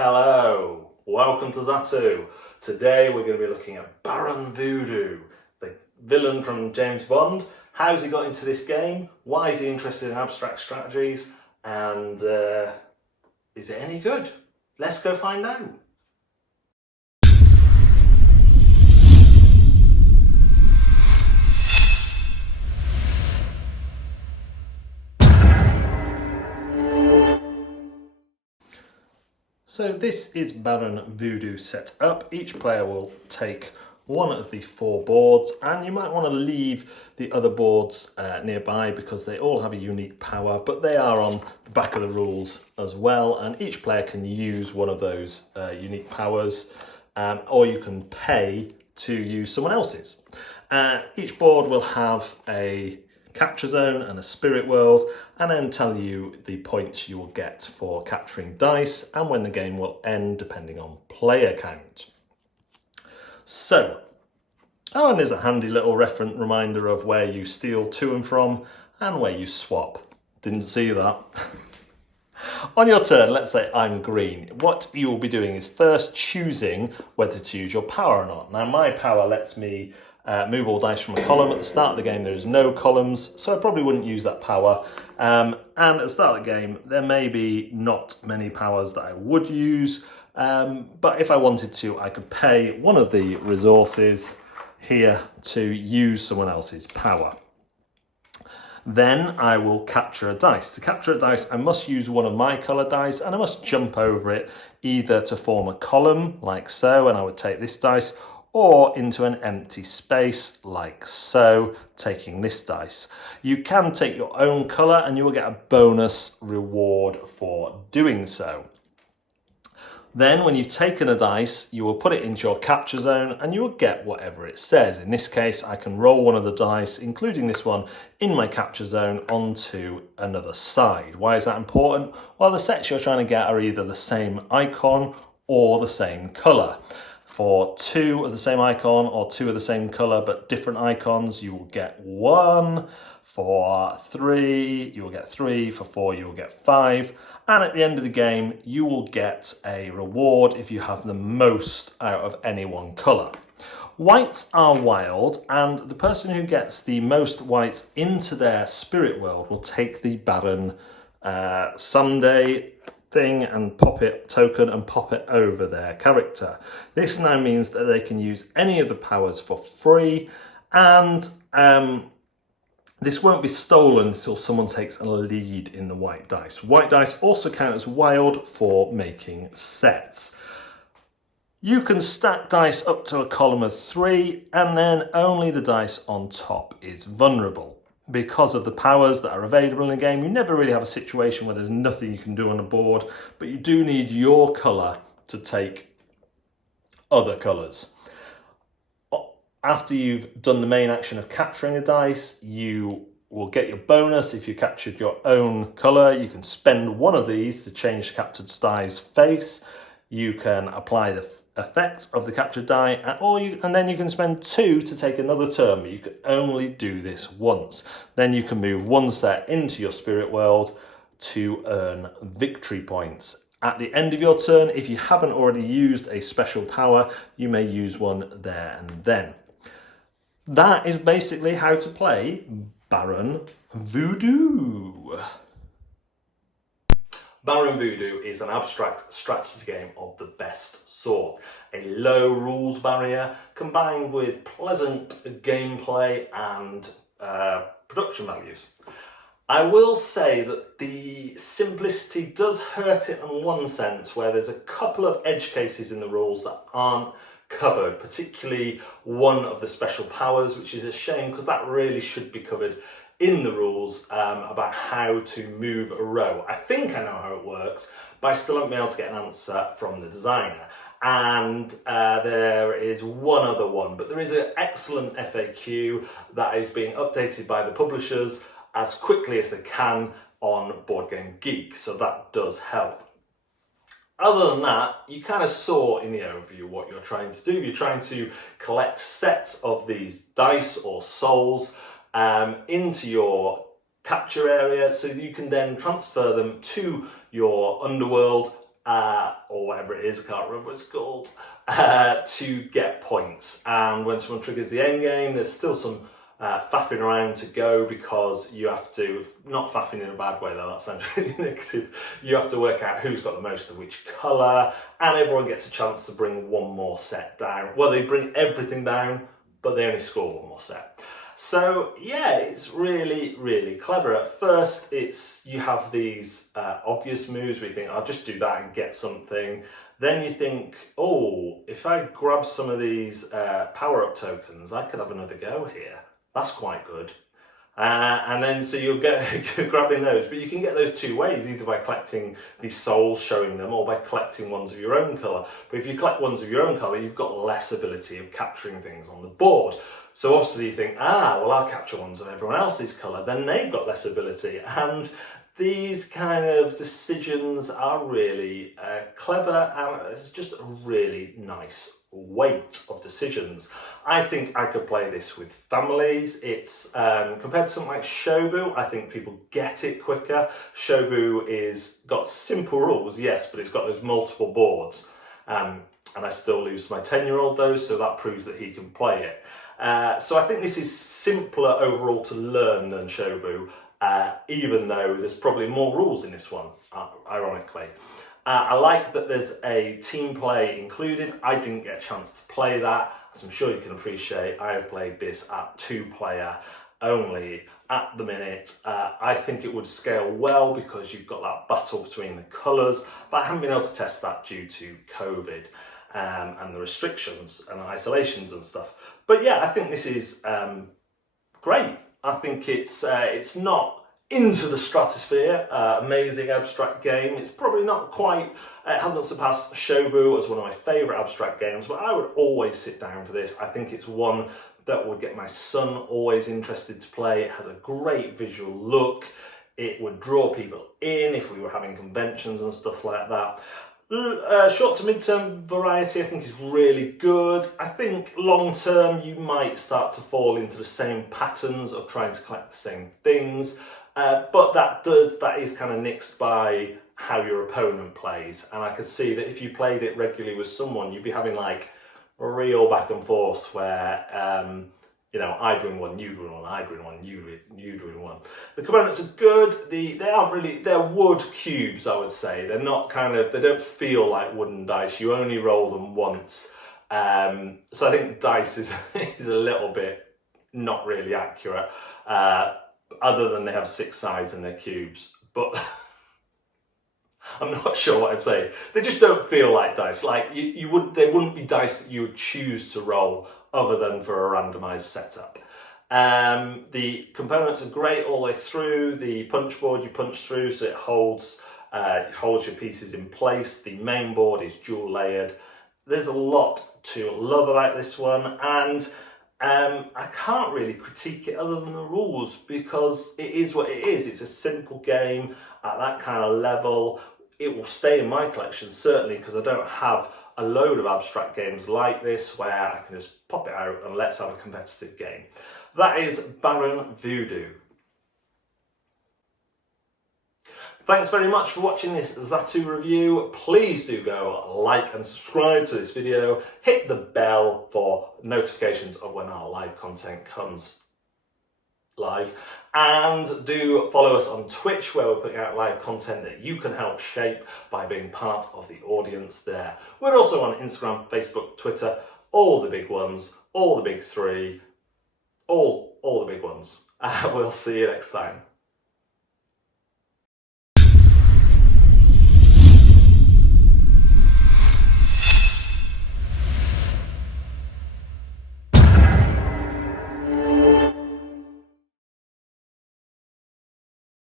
Hello, welcome to Zatu. Today we're going to be looking at Baron Voodoo, the villain from James Bond. How's he got into this game? Why is he interested in abstract strategies? And is it any good? Let's go find out. So this is Baron Voodoo set up. Each player will take one of the 4 boards, and you might want to leave the other boards nearby because they all have a unique power, but they are on the back of the rules as well, and each player can use one of those unique powers, or you can pay to use someone else's. Each board will have a capture zone and a spirit world, and then tell you the points you will get for capturing dice and when the game will end depending on player count. So, and there's a handy little reminder of where you steal to and from and where you swap. Didn't see that. On your turn, let's say I'm green. What you will be doing is first choosing whether to use your power or not. Now my power lets me move all dice from a column. At the start of the game there is no columns, so I probably wouldn't use that power. And at the start of the game there may be not many powers that I would use, but if I wanted to I could pay one of the resources here to use someone else's power. Then I will capture a dice. To capture a dice, I must use one of my colour dice and I must jump over it either to form a column like so, and I would take this dice, or into an empty space like so, taking this dice. You can take your own colour and you will get a bonus reward for doing so. Then when you've taken a dice, you will put it into your capture zone and you will get whatever it says. In this case, I can roll one of the dice, including this one, in my capture zone onto another side. Why is that important? Well, the sets you're trying to get are either the same icon or the same colour. For 2 of the same icon or 2 of the same colour but different icons, you will get 1. For 3, you will get 3. For 4, you will get 5. And at the end of the game, you will get a reward if you have the most out of any one colour. Whites are wild, and the person who gets the most whites into their spirit world will take the Baron Sunday thing and pop it over their character. This now means that they can use any of the powers for free, and this won't be stolen until someone takes a lead in the white dice. White dice also count as wild for making sets. You can stack dice up to a column of 3, and then only the dice on top is vulnerable. Because of the powers that are available in the game, you never really have a situation where there's nothing you can do on the board, but you do need your colour to take other colours. After you've done the main action of capturing a dice, you will get your bonus. If you captured your own colour, you can spend one of these to change the captured die's face. You can apply the effect of the captured die, and then you can spend 2 to take another turn, but you can only do this once. Then you can move 1 set into your spirit world to earn victory points. At the end of your turn, if you haven't already used a special power, you may use one there and then. That is basically how to play Baron Voodoo. Baron Voodoo is an abstract strategy game of the best sort. A low rules barrier combined with pleasant gameplay and production values. I will say that the simplicity does hurt it in one sense, where there's a couple of edge cases in the rules that aren't covered, particularly one of the special powers, which is a shame because that really should be covered in the rules, about how to move a row. I think I know how it works, but I still haven't been able to get an answer from the designer. And there is one other one, but there is an excellent FAQ that is being updated by the publishers as quickly as they can on Board Game Geek, so that does help. Other than that, you kind of saw in the overview what you're trying to do. You're trying to collect sets of these dice or souls into your capture area so that you can then transfer them to your underworld or whatever it is, I can't remember what it's called, to get points. And when someone triggers the end game, there's still some faffing around to go, because you have to, not faffing in a bad way though, that sounds really negative, you have to work out who's got the most of which colour, and everyone gets a chance to bring one more set down. Well, they bring everything down, but they only score one more set. So yeah, it's really, really clever. At first, you have these obvious moves where you think, I'll just do that and get something. Then you think, oh, if I grab some of these power-up tokens, I could have another go here. That's quite good. And then so you'll get grabbing those, but you can get those two ways, either by collecting these souls, showing them, or by collecting ones of your own colour. But if you collect ones of your own colour, you've got less ability of capturing things on the board. So obviously you think, well, I'll capture ones of everyone else's colour, then they've got less ability. And these kind of decisions are really clever, and it's just a really nice weight of decisions. I think I could play this with families. It's compared to something like Shobu, I think people get it quicker. Shobu is got simple rules, yes, but it's got those multiple boards. And I still lose to my 10-year-old though, so that proves that he can play it. So I think this is simpler overall to learn than Shobu, even though there's probably more rules in this one, ironically. I like that there's a team play included. I didn't get a chance to play that, as I'm sure you can appreciate. I have played this at 2-player only at the minute. I think it would scale well because you've got that battle between the colours, but I haven't been able to test that due to COVID and the restrictions and isolations and stuff. But yeah, I think this is great. I think it's not into the stratosphere, amazing abstract game. It's probably not quite, it hasn't surpassed Shobu as one of my favourite abstract games, but I would always sit down for this. I think it's one that would get my son always interested to play. It has a great visual look. It would draw people in if we were having conventions and stuff like that. Short to mid-term variety I think is really good. I think long-term you might start to fall into the same patterns of trying to collect the same things. But that is kind of nixed by how your opponent plays. And I could see that if you played it regularly with someone, you'd be having like a real back and forth where, you know, I'd win one, you'd win one, I'd win one, you'd win one. The components are good. They aren't really, they're wood cubes, I would say. They're not kind of, they don't feel like wooden dice. You only roll them once. So I think dice is a little bit not really accurate. Other than they have 6 sides and they're cubes, but I'm not sure what I'm saying. They just don't feel like dice. Like they wouldn't be dice that you would choose to roll other than for a randomized setup. The components are great all the way through. The punch board you punch through, so it holds your pieces in place. The main board is dual layered. There's a lot to love about this one, and I can't really critique it other than the rules, because it is what it is. It's a simple game at that kind of level. It will stay in my collection, certainly, because I don't have a load of abstract games like this where I can just pop it out and let's have a competitive game. That is Baron Voodoo. Thanks very much for watching this Zatu review. Please do go like and subscribe to this video. Hit the bell for notifications of when our live content comes live. And do follow us on Twitch, where we're putting out live content that you can help shape by being part of the audience there. We're also on Instagram, Facebook, Twitter, all the big ones, all the big three, all the big ones. We'll see you next time.